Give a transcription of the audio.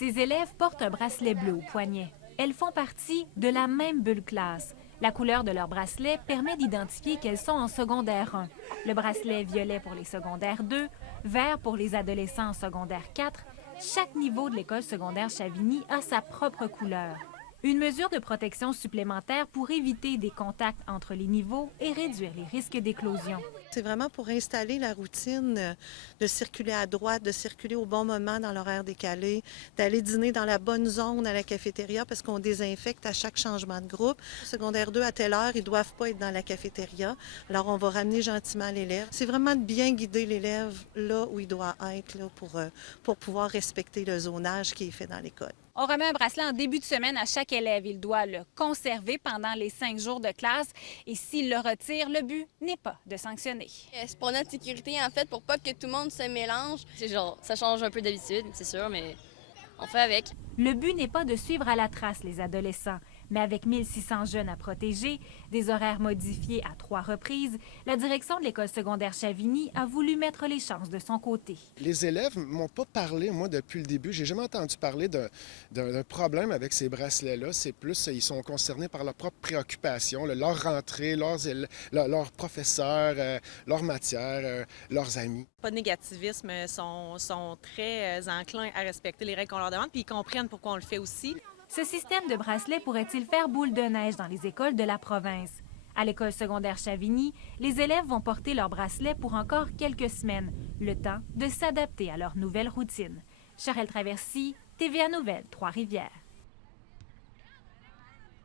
Ces élèves portent un bracelet bleu au poignet. Elles font partie de la même bulle classe. La couleur de leur bracelet permet d'identifier qu'elles sont en secondaire 1. Le bracelet violet pour les secondaires 2, vert pour les adolescents en secondaire 4. Chaque niveau de l'école secondaire Chavigny a sa propre couleur. Une mesure de protection supplémentaire pour éviter des contacts entre les niveaux et réduire les risques d'éclosion. C'est vraiment pour installer la routine de circuler à droite, de circuler au bon moment dans l'horaire décalé, d'aller dîner dans la bonne zone à la cafétéria parce qu'on désinfecte à chaque changement de groupe. Secondaire 2, à telle heure, ils ne doivent pas être dans la cafétéria. Alors, on va ramener gentiment l'élève. C'est vraiment de bien guider l'élève là où il doit être là, pour pouvoir respecter le zonage qui est fait dans l'école. On remet un bracelet en début de semaine à chaque élève. Il doit le conserver pendant les 5 jours de classe et s'il le retire, le but n'est pas de sanctionner. C'est pour notre sécurité, en fait, pour pas que tout le monde se mélange. C'est genre, ça change un peu d'habitude, c'est sûr, mais on fait avec. Le but n'est pas de suivre à la trace les adolescents, mais avec 1600 jeunes à protéger, des horaires modifiés à 3 reprises, la direction de l'école secondaire Chavigny a voulu mettre les chances de son côté. Les élèves ne m'ont pas parlé, moi, depuis le début. J'ai jamais entendu parler d'un problème avec ces bracelets-là. C'est plus, ils sont concernés par leurs propres préoccupations, leur rentrée, leurs professeurs, leurs matières, leurs amis. Pas de négativisme, sont très enclins à respecter les règles qu'on leur demande, puis ils comprennent pourquoi on le fait aussi. Ce système de bracelet pourrait-il faire boule de neige dans les écoles de la province? À l'école secondaire Chavigny, les élèves vont porter leur bracelet pour encore quelques semaines, le temps de s'adapter à leur nouvelle routine. Charelle Traversy, TVA Nouvelles, Trois-Rivières.